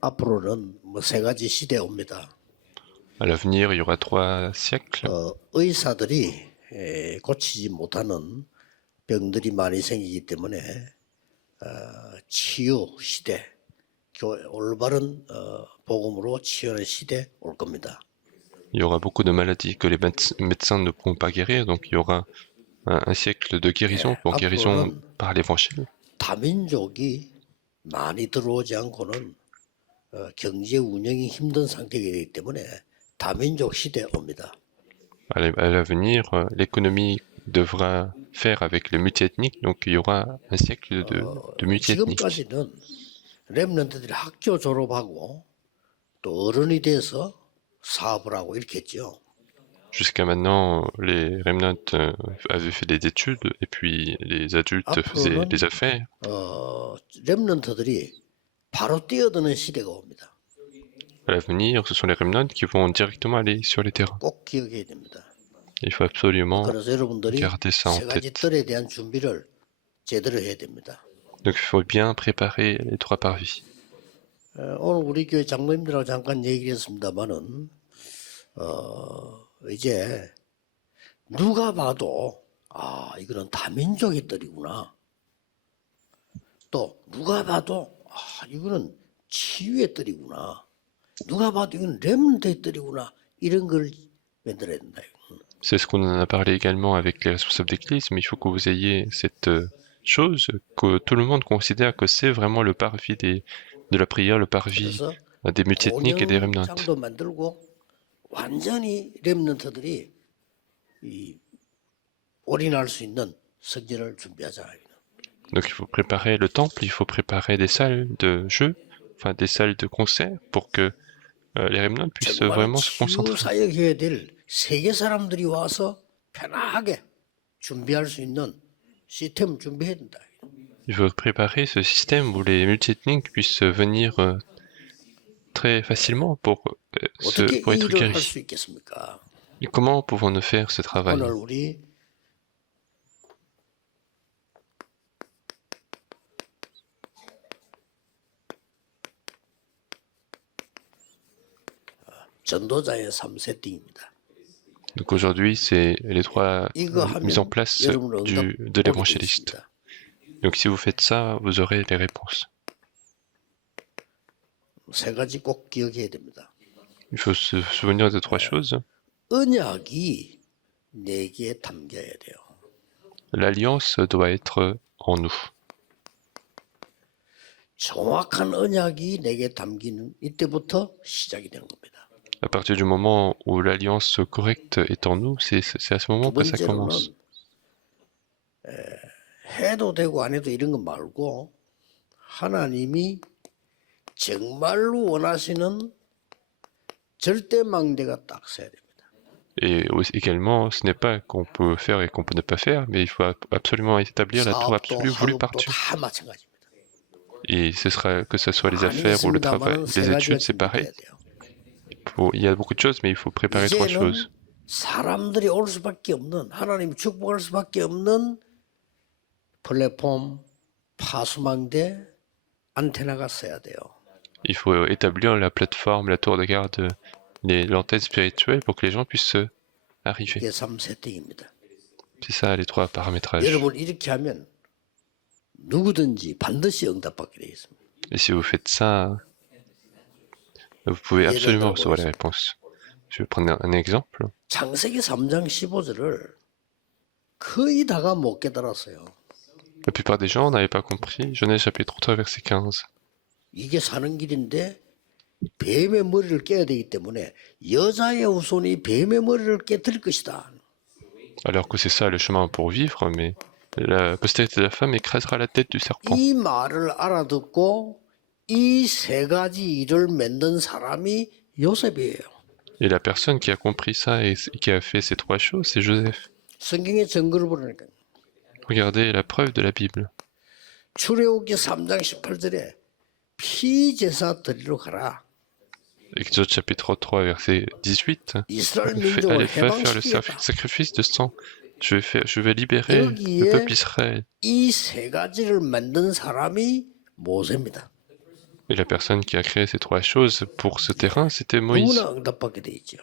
앞으로는 뭐 세 가지 시대 옵니다. À l'avenir, il y aura 3 siècles. 의사들이 고치지 못하는 병들이 많이 생기기 때문에 치유 시대, 올바른 복음으로 치유하는 시대 올 겁니다. Il y aura beaucoup de maladies que les médecins ne pourront pas guérir, donc il y aura un siècle de guérison pour guérison 앞으로는 par l'évangile. 다민족이 많이 들어오지 않고는 경제 운영이 힘든 상태가 되기 때문에 다민족 시대 옵니다. À l'avenir, l'économie devra faire avec le multiethnique, donc il y aura un siècle de multiethnique. 지금까지는 렘넌트들이 학교 졸업하고 또 어른이 돼서 사업을 하고 이렇게 했죠. Jusqu'à maintenant, les remnants avaient fait des études et puis les adultes faisaient des affaires. 렘넌트들이 바로 뛰어드는 시대가 옵니다. À l'avenir, ce sont les remnants qui vont directement aller sur les terrains. 꼭 기억해야 됩니다. Il faut absolument 그래서 여러분들이 garder ça en 세 가지 tête. 뜰에 대한 준비를 제대로 해야 됩니다. Donc il faut bien préparer les 3 parvis. 오늘 우리 교회 장로님들하고 잠깐 얘기를 했습니다만은 이제 누가 봐도 이거는 다민족의 뜰이구나. 또 누가 봐도 이거는 치유의 뜰이구나. 누가 봐도 이건 렘넌트의 뜰이구나. 이런 걸 만들어야 된다. C'est ce qu'on en a parlé également avec les responsables d'église, mais il faut que vous ayez cette chose que tout le monde considère que c'est vraiment le parvis de la prière, le parvis 그래서 des multiethniques et des remnants. 장도 만들고 완전히 렘넌트들이 올인할 수 있는 성전을 준비하자. Donc il faut préparer le temple, il faut préparer des salles de jeu, enfin des salles de concert pour que les remnants puissent vraiment se concentrer. 사역해야 될 세계 사람들이 와서 편하게 준비할 수 있는 시스템 준비해야 된다. Il faut préparer ce système où les multiethniques puissent venir très facilement pour être guéris. Et comment pouvons-nous faire ce travail? 오늘 우리 전도자의 3세팅입니다. Donc aujourd'hui, c'est les 3 mises en place de l'évangéliste. Donc si vous faites ça, vous aurez les réponses. 세 가지 꼭 기억해야 됩니다. Il faut se souvenir de 3 choses. 언약이 내게 담겨야 돼요. L'alliance doit être en nous. 정확한 언약이 내게 담기는 이때부터 시작이 되는 겁니다. À partir du moment où l'alliance correcte est en nous, c'est à ce moment que ça commence. 해도 되고 안 해도 이런 거 말고 하나님이 정말로 원하시는 절대망대가 딱 써야 됩니다. Et également, ce n'est pas qu'on peut faire et qu'on peut ne pas faire, mais il faut absolument établir la tour absolue voulue par Dieu. 다 마찬가지입니다. Et ce sera que ce soit les affaires ou le travail, les études, c'est pareil. Il y a beaucoup de choses, mais il faut préparer 3 choses. 사람들이 올 수밖에 없는 하나님이 축복할 수밖에 없는 플랫폼, 파수망대, 안테나가 써야 돼요. Il faut établir la plateforme, la tour de garde, l'antenne spirituelle pour que les gens puissent arriver. 이게 3세팅입니다. C'est ça les 3 paramétrages. 여러분 이렇게 하면 누구든지 반드시 응답받게 되어 있습니다. Et si vous faites ça, vous pouvez absolument recevoir les réponses. Je vais prendre un exemple. 창세기 3장 15절을 거의 다가 못 깨달았어요. La plupart des gens n'avaient pas compris. Genèse chapitre 3 verset 15. 이게 사는 길인데 뱀의 머리를 깨야 되기 때문에 여자의 후손이 뱀의 머리를 깨뜨릴 것이다. Alors que c'est ça le chemin pour vivre, mais la postérité de la femme écrasera la tête du serpent. 이 말을 알아듣고 이 세 가지 일을 만든 사람이 요셉이에요. Et la personne qui a compris ça et qui a fait ces 3 choses, c'est Joseph. 성경의 증거를 보니까 Regardez la preuve de la Bible. 출애굽기 3장 18절에 피제사 드리러 가라. Exode chapitre 3 verset 18. 이스라엘 Allez 민족을 faire le 해방시키겠다. sacrifice de sang. Je vais libérer le peuple Israël. 이 세 가지를 만든 사람이 모세입니다. Et la personne qui a créé ces trois choses pour ce terrain, c'était Moïse. 누구나 응답받게 돼 있죠.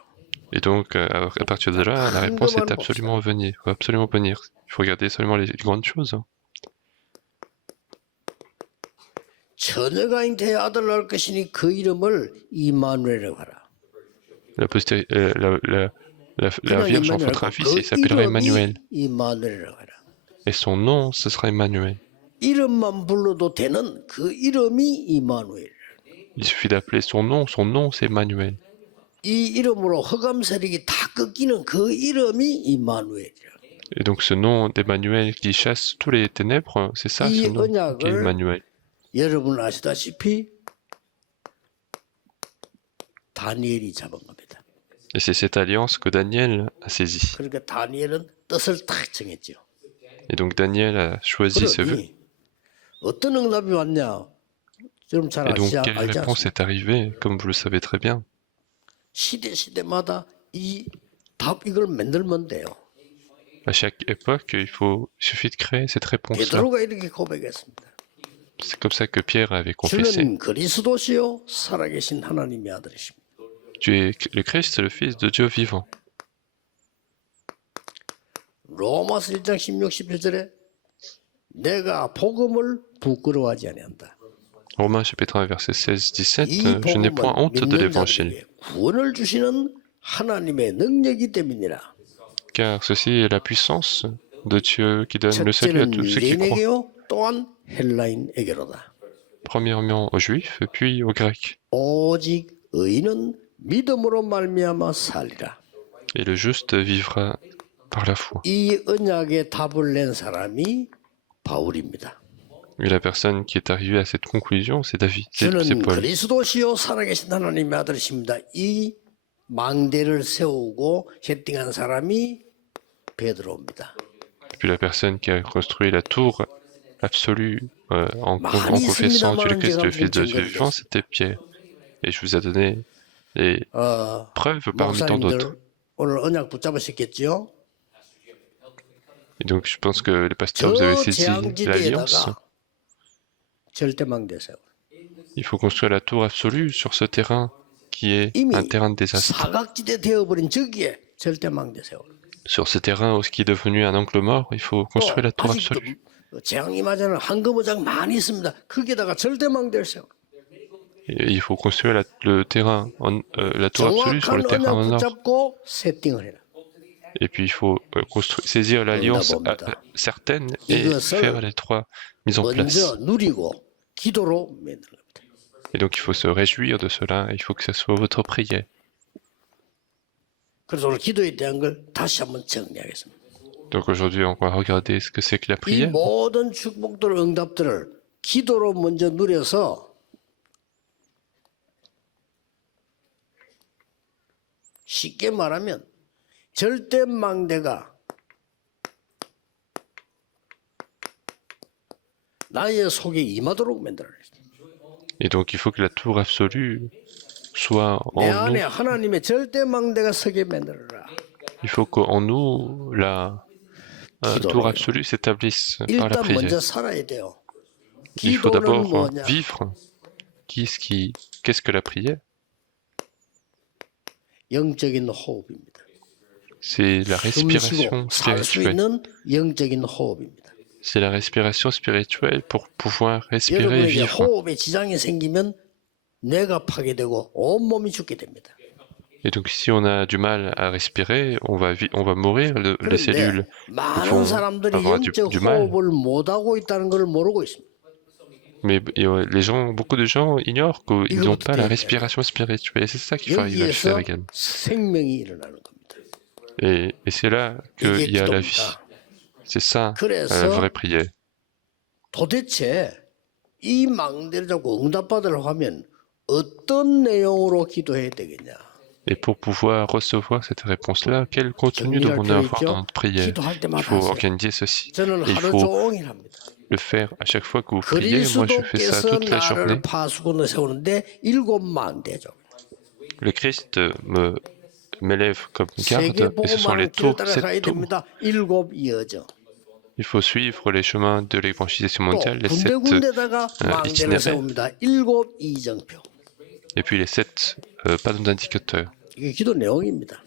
Et donc, à partir de là, la réponse est absolument venir. Il faut absolument venir. Il faut regarder seulement les grandes choses. 처녀가 잉태의 아들 낳을 것이니 그 이름을 이마누엘이라고 하라. La Vierge enfantera un fils et il s'appellera Emmanuel. 이마누엘이라고 하라. Et son nom, ce sera Emmanuel. 이름만 불러도 되는 그 이름이 이마누엘. Il suffit d'appeler son nom c'est Emmanuel. 이 이름으로 흑암 세력이 다 꺾이는 그 이름이 이마누엘이라. Et donc ce nom d'Emmanuel qui chasse tous les ténèbres, c'est ça ce nom qui est Emmanuel. 여러분 아시다시피 다니엘이 잡은 겁니다. Et c'est cette alliance que Daniel a saisie. 그러니까 다니엘은 뜻을 딱 정했죠. Et donc Daniel a choisi ce vœu. 어떤 응답이 왔냐? 여러분 잘 Et donc 알지 quelle réponse est arrivée, comme vous le savez très bien. 시대마다 이걸 만들면 돼요. À chaque époque, il suffit de créer cette réponse-là. 베드로가 이렇게 고백했습니다. C'est comme ça que Pierre avait confessé. 주는 그리스도시요 살아계신 하나님의 아들이십니다. Tu es le Christ, le Fils de Dieu vivant. 로마서 1장 16, 17절에 내가 복음을 부끄러워하지 아니한다. Romains chapitre 1 verset 16-17, je n'ai point honte de l'évangile. 구원을 주시는 하나님의 능력이 때문이라. Car ceci est la puissance de Dieu qui donne le salut à tous ceux qui croient. 첫째는 또한 헬라인에게로다. Premièrement aux Juifs, puis aux Grecs. 오직 의인은 믿음으로 말미암아 살리라. Et le juste vivra par la foi. 이 언약에 답을 낸 사람이 바울입니다. Et la personne qui est arrivée à cette conclusion, c'est David, c'est 주는 Paul. 그리스도시요 살아계신 하나님의 아들이십니다. 이 망대를 세우고 세팅한 사람이 베드로입니다. Puis la personne qui a construit la tour absolue en confessant tu es le Christ, le Fils de Dieu vivant, c'était Pierre. Et je vous ai donné les preuves parmi tant d'autres. 오늘 언약 붙잡으셨겠죠? Et donc je pense que les pasteurs, vous avez saisi l'alliance. 절대망대 세워. Il faut construire la tour absolue sur ce terrain qui est un terrain de désastre. 사각지대 되어버린 저기에 절대망대 세워. Sur ce terrain qui est devenu un angle mort, il faut construire la tour absolue. 재앙이 맞아는 황금어장 많이 있습니다. 거기다가 절대망대를 세워. Il faut construire le terrain, la tour absolue sur le terrain en or. Et puis il faut saisir l'alliance certaine et faire les trois mises en place. Et donc il faut se réjouir de cela, il faut que ce soit votre prière. Donc aujourd'hui on va regarder ce que c'est que la prière. 쉽게 말하면 절대망대가 나의 속에 임하도록 만들어야 돼. Et donc il faut que la tour absolue soit en nous. 하나님의 절대망대가 서게 만들어라. Il faut qu'en nous la tour absolue s'établisse par la prière. Il faut d'abord vivre. Qu'est-ce que la prière? C'est la respiration spirituelle. C'est la respiration spirituelle pour pouvoir respirer et vivre. Et donc si on a du mal à respirer, on va mourir, les cellules vont avoir du mal. Mais beaucoup de gens ignorent qu'ils n'ont pas la respiration spirituelle. Et c'est ça qu'il faut arriver à faire également. Et c'est là qu'il y a la vie. C'est ça la vraie prière. 도대체 이 망대를 잡고 응답받으려고 하면 어떤 내용으로 기도해야 되겠냐? Et pour pouvoir recevoir cette réponse-là, quel contenu devons-nous avoir dans notre prière? Il faut organiser ceci. Et il faut le faire à chaque fois que vous priez. Moi, je fais ça toute la journée. Le Christ m'élève comme garde, et ce sont les tours, 7 tours. Il faut suivre les chemins de l'évangélisation mondiale, les 7 군데군데다가 망대를 itinéraires, 세웁니다. 7 이정표. et puis les 7 panneaux d'indicateurs. 이게 기도 내용입니다.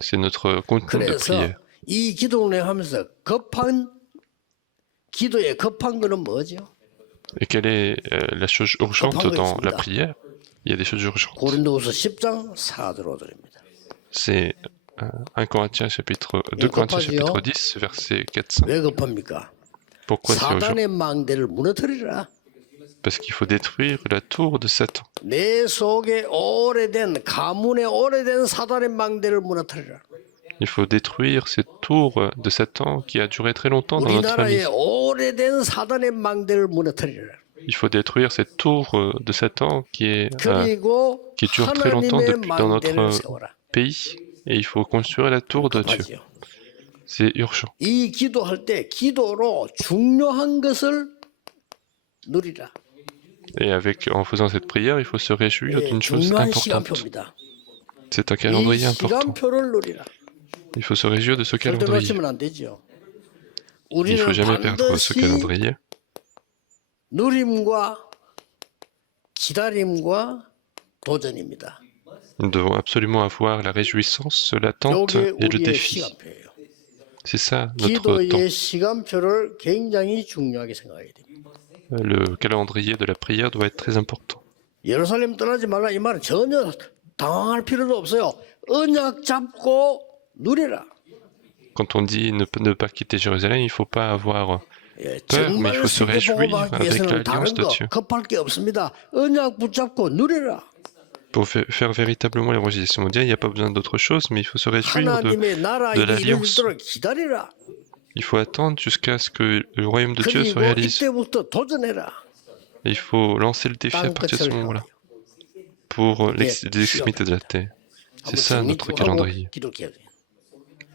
C'est notre contenu de 그래서 prière. 이 기도 내용하면서 기도의 급한 거는 뭐죠? Et quelle est la chose urgente Pas dans la possible. prière? Il y a des choses urgentes. 고린도후서 10장 4절로 드립니다. C'est 1 Corinthiens chapitre 2 Corinthiens chapitre 10 verset 4-5. 왜 급합니까? Pourquoi c'est urgent? 사단의 망대를 무너뜨리라. Parce qu'il faut détruire la tour de Satan. 내 속에 오래된 가문에 오래된 사단의 망대를 무너뜨리라. Il faut détruire cette tour de Satan qui a duré très longtemps dans notre famille. 우리나라의 오래된 사단의 망대를 무너뜨리라. Il faut détruire cette tour de Satan qui 그리고 dure très longtemps 하나님의 dans 망대를 notre 세워라. pays. Et il faut construire la tour de Dieu. 급하지요. C'est urgent. 이 기도할 때 기도로 중요한 것을 누리라. Et en faisant cette prière, il faut se réjouir d'une chose 중요한 importante. 시간표입니다. C'est un 이 calendrier important. 시간표를 누리라. Il faut se réjouir de ce 절대 calendrier. 놓치면 안 되죠. Il ne 우리는 faut jamais perdre ce 반드시 calendrier. 누림과 기다림과 도전입니다. Nous devons absolument avoir la réjouissance, l'attente 이게 et le 우리의 défi. 시간표예요. C'est ça notre temps. 기도의 시간표를 굉장히 중요하게 생각해야 됩니다. Le calendrier de la prière doit être très important. 예루살렘 떠나지 말라 이 말은 전혀 당황할 필요도 없어요. 언약 잡고 누리라. Quand on dit ne pas quitter Jérusalem, il ne faut pas avoir 예, peur, mais il 정말 faut se 세계 réjouir 복음하기 avec 위해서는 l'alliance 다른 de 거 Dieu. 급할 게 없습니다. 언약 붙잡고 누리라. Pour faire véritablement l'évangélisation mondiale, il n'y a pas besoin d'autre chose, mais il faut se réjouir 하나님의 나라 de 일이 l'alliance. 이루어지도록 기다리라. Il faut attendre jusqu'à ce que le royaume de Dieu se 그리고 réalise. 이때부터 도전해라. Et il faut lancer le défi à partir de ce moment-là pour les extrémités de la terre. C'est ça notre calendrier. 기도해야 돼요.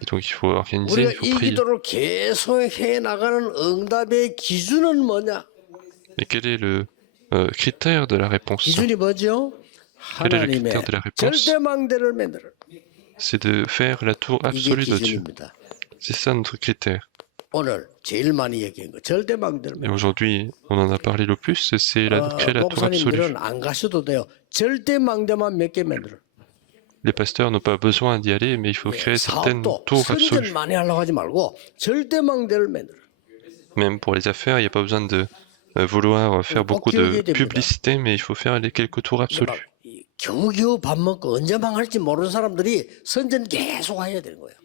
Et donc il faut organiser, il 우리가 faut 이 prier. 기도를 계속해 나가는 응답의 기준은 뭐냐? Et quel est le critère de la réponse? 기준이 뭐죠? Quel est le 하나님의 critère de la réponse? 절대망대를 만들어. C'est de faire la tour 이게 absolue de Dieu. 기준입니다. C'est ça notre critère. 오늘 제일 많이 얘기한 거 절대망대를 Et 만들어. aujourd'hui, on en a parlé le plus, c'est créer la tour absolue. 목사님들은 안 가셔도 돼요. 절대망대만 몇 개 만들어. Les pasteurs n'ont pas besoin d'y aller, mais il faut créer certaines 사업도 tours absolues. 선전 많이 하려고 하지 말고 절대망대를 만들어. Même pour les affaires, il n'y a pas besoin de vouloir faire beaucoup de publicité, mais il faut faire quelques tours absolus. 겨우겨우 밥 먹고 언제 망할지 모르는 사람들이 선전 계속 해야 되는 거예요.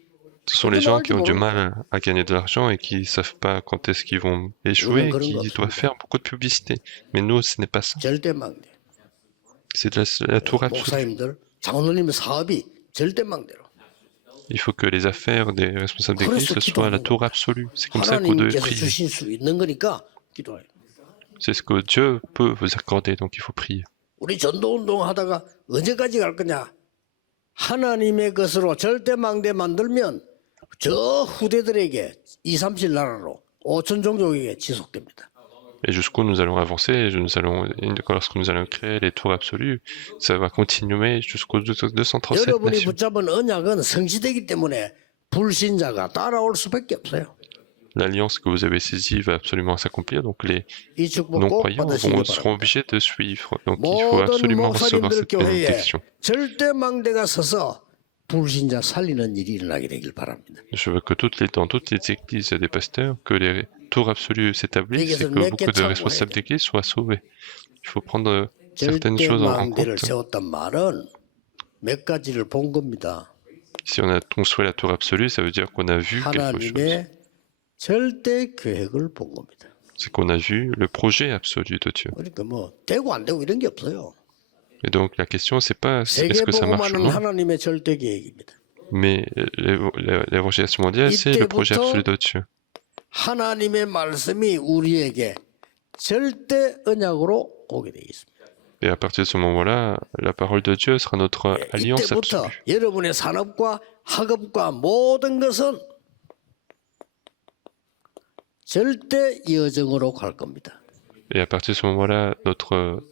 Ce sont les gens qui ont du mal à gagner de l'argent et qui ne savent pas quand est-ce qu'ils vont échouer, qui doivent faire beaucoup de publicité. Mais nous, ce n'est pas ça. 절대망대. C'est de la tour absolue. 목사님들, 장로님 사업이 절대망대로. Il faut que les affaires des responsables d'église, ce soit la tour absolue. C'est comme ça qu'on doit 하나님께서 prier. 주신 수 있는 거니까 기도해요. C'est ce que Dieu peut vous accorder, donc il faut prier. 우리 전도운동 하다가 언제까지 갈 거냐? 하나님의 것으로 절대망대 만들면 저 후대들에게 2, 3실 나라로 5천 종족에게 지속됩니다. Et jusqu'où nous allons avancer, lorsque nous allons créer les tours absolues, ça va continuer jusqu'aux 237 여러분이 nations. 붙잡은 언약은 성취되기 때문에 불신자가 따라올 수밖에 없어요. L'alliance que vous avez saisie va absolument s'accomplir, donc les 이 축복 꼭 non-croyants 받으시기 seront 바랍니다. obligés de suivre. Donc il faut 모든 absolument recevoir 목사님들 cette 교회에 bénédiction. 절대망대가 서서 불신자 살리는 일이 일어나게 되길 바랍니다. Je veux que dans toutes les églises des pasteurs, que les tours absolus s'établissent et que beaucoup de responsables d'église soient sauvés. Il faut prendre certaines choses en 절대망대를 compte. 세웠단 말은 몇 가지를 본 겁니다. Si on a construit la tour absolue, ça veut dire qu'on a vu quelque chose. 하나님의 절대 계획을 본 겁니다. C'est qu'on a vu le projet absolu de Dieu. 그러니까 뭐 되고 안 되고 이런 게 없어요. Et donc la question, c'est pas est-ce 세계 que ça marche ou 복음화는 non, 하나님의 절대 계획입니다. mais l'évangélisation mondiale, c'est le projet absolu de Dieu. 하나님의 말씀이 우리에게 절대 언약으로 오게 되어 있습니다. Et à partir de ce moment-là, la parole de Dieu sera notre alliance 이때부터 absolue. 여러분의 산업과 학업과 모든 것은 절대 여정으로 갈 겁니다. Et à partir de ce moment-là,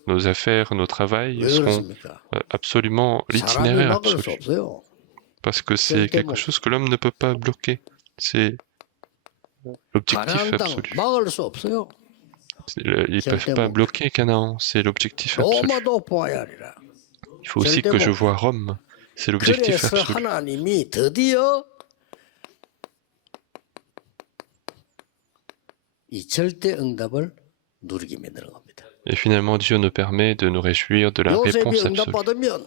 nos affaires, nos travails 왜 seront 그렇습니까? absolument 사람이 l'itinéraire 막을 수 absolu. 없어요. Parce que c'est quelque chose que l'homme ne peut pas bloquer. C'est l'objectif 가나안 땅 absolu. 막을 수 없어요. Ils ne peuvent pas bloquer Canaan, c'est l'objectif absolu. 로마도 보아야 하리라. Il faut aussi que je vois Rome, c'est l'objectif 그래서 absolu. 하나님이 드디어 이 절대 응답을 누리게 만드는 겁니다. Et finalement, Dieu nous permet de nous réjouir de la 요셉이 réponse absolue. 응답받으면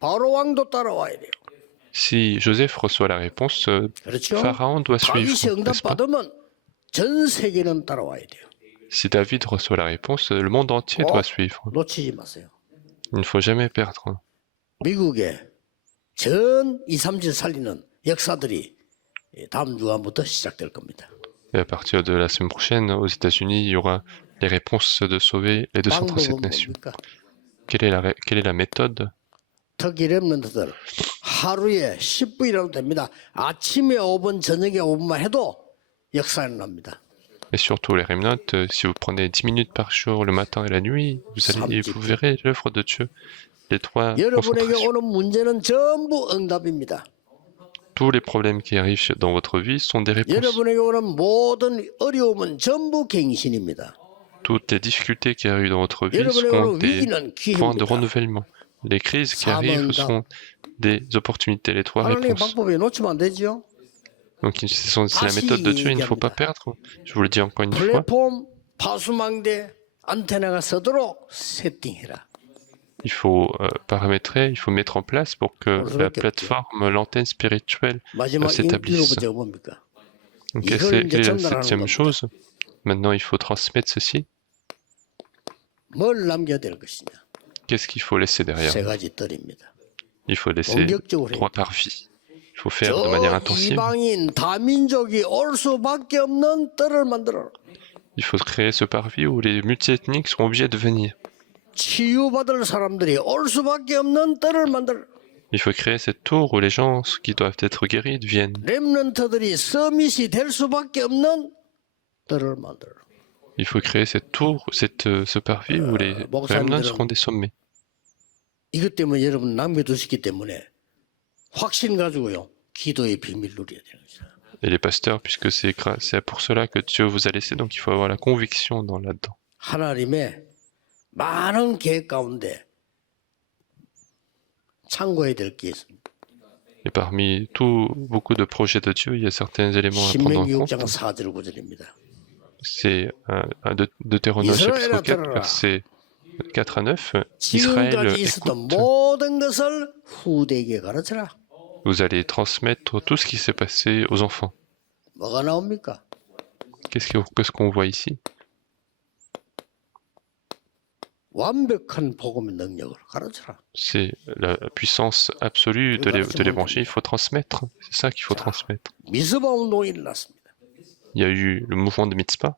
바로 왕도 따라와야 돼요. Si Joseph reçoit la réponse, 그렇죠? Pharaon doit suivre, 다윗이 n'est-ce pas? 응답받으면 전 세계는 따라와야 돼요. Si David reçoit la réponse, le monde entier doit suivre. 놓치지 마세요. Il ne faut jamais perdre. 미국의 전 237 살리는 역사들이 다음 주간부터 시작될 겁니다. Et à partir de la semaine prochaine, aux États-Unis, il y aura les réponses de sauver les 237 방법은 nations. 뭡니까? Quelle est la méthode? 특히 렘넌트들 하루에 10분이라도 됩니다. 아침에 5분, 저녁에 5분만 해도 역사는 납니다. Et surtout les remnants, si vous prenez 10 minutes par jour, le matin et la nuit, vous verrez l'œuvre de Dieu. Les trois 여러분에게 concentrations. 오는 문제는 전부 응답입니다. Tous les problèmes qui arrivent dans votre vie sont des réponses. 여러분에게 오는 모든 어려움은 전부 갱신입니다. Toutes les difficultés qui arrivent dans votre vie 여러분에게 sont 오는 des 위기는 points de 기회입니다. renouvellement. Les crises qui arrivent sont des opportunités, les trois 하나님의 réponses. 방법에 놓치면 안 되죠. Donc c'est la méthode de Dieu, il ne faut pas perdre. Je vous le dis encore une fois. 플랫폼 파수망대 안테나가 서도록 세팅해라. Il faut paramétrer, il faut mettre en place pour que la plateforme, l'antenne spirituelle 마지막 s'établisse. 일곱째가 뭡니까? Donc 이걸 quelle 이제 est la 전달하는 septième 겁니다. chose? Maintenant, il faut transmettre ceci. 뭘 남겨야 될 것이냐? Qu'est-ce qu'il faut laisser derrière? 세 가지 뜰입니다. Il faut laisser 공격적으로 해요. 3 par vie. Il faut faire de manière 저 intensive. 이방인 다민족이 올 수밖에 없는 뜰을 만들어라. Il faut créer ce parvis où les multiethniques seront obligés de venir. 치유받을 사람들이 올 수밖에 없는 뜰을 만들어라. Il faut créer cette tour où les gens qui doivent être guéris viennent. 렘넌트들이 서밋이 될 수밖에 없는 뜰을 만들어라. Il faut créer cette tour, ce parvis où les remnants seront des sommets. 이것 때문에 여러분 남겨두시기 때문에 확신 가지고요. 기도의 비밀 누려야 되는 거죠. Et les pasteurs, puisque c'est pour cela que Dieu vous a laissé, donc il faut avoir la conviction là-dedans. 하나님의 많은 계획 가운데 참고해야 될 게 있습니다. Et parmi beaucoup de projets de Dieu, il y a certains éléments à prendre en 신명기 compte. 6장 4절 9절입니다. C'est Deutéronome chapitre 4, versets 4 à 9. Israël, 지금까지 있었던 écoute, 모든 것을 후대에게 가르쳐라. vous allez transmettre tout ce qui s'est passé aux enfants. 뭐가 나옵니까? Qu'est-ce qu'on voit ici? 완벽한 복음의 능력을 가르쳐라. C'est la puissance absolue de l'évangile, il faut transmettre. C'est ça qu'il faut transmettre. 미스바 운동이 일어났습니다. Il y a eu le mouvement de Mitzpah.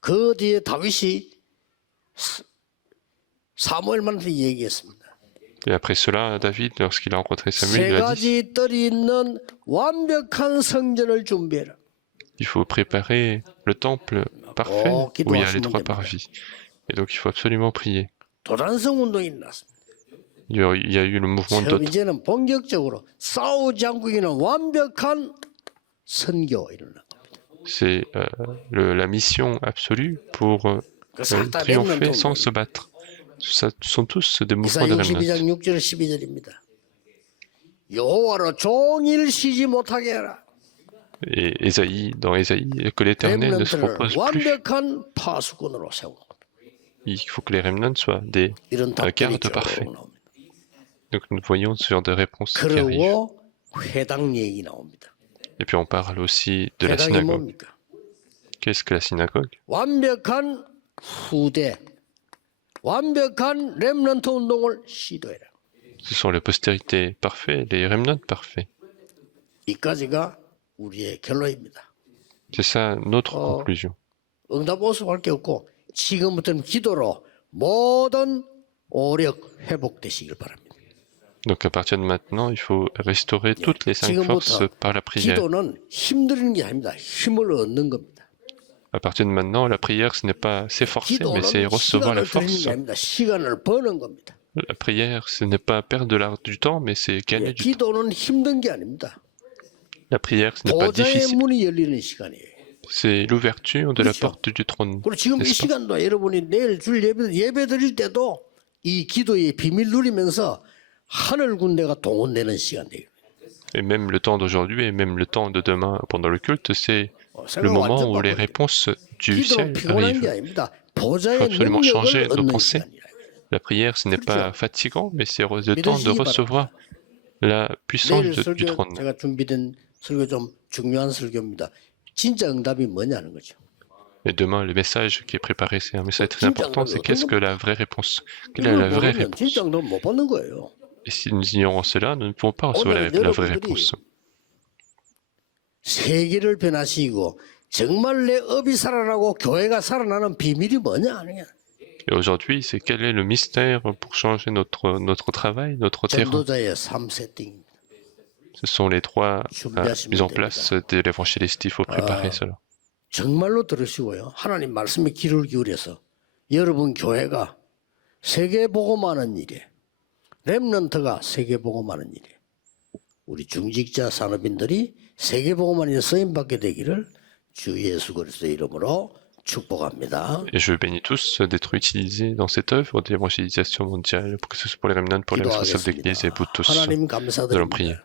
그 뒤에 다윗이 사무엘한테 얘기했습니다. Et après cela, David, lorsqu'il a rencontré Samuel, 세 il a dit 가지 뜰이 있는 완벽한 성전을 준비해라. il faut préparer le temple parfait où il y a les 3 parvis. Et donc il faut absolument prier. 도단성 운동이 일어났습니다. Il y a eu le mouvement 처음 d'autres. 이제는 본격적으로 싸우지 않고 이기는 완벽한 선교 일어나. C'est la mission absolue pour triompher sans se battre. Ce sont tous des mouvements de 이사야 62장 remnants. 6절 12절입니다. 여호와로 종일 쉬지 못하게 하라. Et dans Ésaïe, que l'Éternel ne se 렘넌트를 repose plus. 완벽한 파수꾼으로 세우고 Il faut que les remnants soient des 이런 답들이 gardes 쭉 parfaits. 나옵니다. Donc nous voyons ce genre de réponse qui arrive. 그리고 회당 얘기 나옵니다. Et puis on parle aussi de la 회당이 synagogue. 뭡니까? Qu'est-ce que la synagogue? 완벽한 후대, 완벽한 렘넌트 운동을 시도해라. Ce sont les postérités parfaites, les remnants parfaits. 이까지가 우리의 결론입니다. C'est ça notre conclusion. 응답 오수할 게 없고 지금부터는 기도로 모든 오력 회복되시길 바랍니다. Donc à partir de maintenant, il faut restaurer toutes les 5 forces par la prière. 기도는 힘드는 게 아닙니다. 힘을 얻는 겁니다. À partir de maintenant, la prière, ce n'est pas s'efforcer, mais c'est 기도는 recevoir la 시간을 드리는 force. 게 아닙니다. 시간을 버는 겁니다. La prière, ce n'est pas perdre du temps, mais c'est gagner du temps. 기도는 힘든 게 아닙니다. La prière, ce n'est pas 보좌의 difficile. 문이 열리는 시간이에요. C'est l'ouverture de la 그렇죠. porte du trône. 그리고 지금 이 n'est-ce pas? 시간도 여러분이 내일 줄 예배 드릴 때도 이 기도의 비밀 누리면서 하늘 군대가 동원되는 시간이에요. Et même le temps d'aujourd'hui et même le temps de demain pendant le culte, c'est le 생각 moment 완전 où les 바꿔요. réponses du 기도는 ciel 피곤한 게 arrivent. 아닙니다. Il faut 보좌의 absolument changer 능력을 nos 얻는 pensées. 시간이에요. La prière, ce n'est pas fatigant, mais c'est le temps de 믿으시기 recevoir la puissance 내일 du 설교 trône. 제가 준비된 설교 좀 중요한 설교입니다. 진짜 응답이 뭐냐는 거죠. Et demain, le message qui est préparé, c'est un message très 진짜 important, c'est 응답이 qu'est-ce 어떤 que 겁니까? la vraie réponse? Quelle est 이걸 la vraie 모르면 réponse? 진짜 응답 못 받는 거예요. Et si nous ignorons cela, nous ne pouvons pas recevoir 오늘은 la vraie 여러분들이 réponse. 세계를 변화시키고 정말 내 업이 살아나고 교회가 살아나는 비밀이 뭐냐 아니냐. Et aujourd'hui, c'est quel est le mystère pour changer notre travail, notre terrain? 전도자의 3세팅. Ce sont les trois 준비하시면 mises en 됩니다. place de l'évangéliste. Il faut préparer cela. 정말로 들으시고요. 하나님 말씀에 귀를 기울여서 여러분 교회가 세계 복음하는 일에 렘넌트가 세계 복음하는 일에 우리 중직자 산업인들이 세계 복음하는 일에 쓰임받게 되기를 주 예수 그리스도의 이름으로 축복합니다. Et je bénis tous d'être utilisés dans cette œuvre d'évangélisation mondiale, pour que ce soit pour les remnants, pour les responsables d'église et pour tous. 하나님 Nous allons prier. 감사드립니다.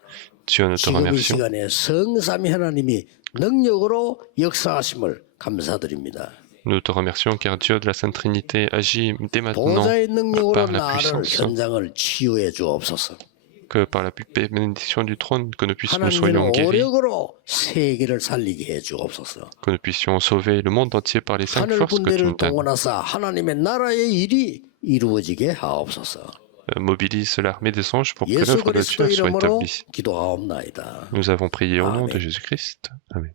Dieu, nous te 지금 이 remercions. 시간에 성삼위 하나님이 능력으로 역사하심을 감사드립니다. Nous te remercions car Dieu de la Sainte Trinité agit dès maintenant 보좌의 능력으로 par la 나를 puissance, 현장을 치유해 주옵소서. que par la bénédiction du trône, que nous 하나님은 soyons guéris, 오력으로 세계를 살리게 해 주옵소서. que nous puissions sauver le monde entier par les cinq 하늘 forces que tu nous 군대를 donnes. 동원하사 하나님의 나라의 일이 이루어지게 하옵소서. Mobilise l'armée des anges pour que 예수 l'œuvre de 그리스도 Dieu soit 이름으로 établie. 기도하옵나이다. Nous avons prié au nom de Amen. Jésus-Christ. Amen.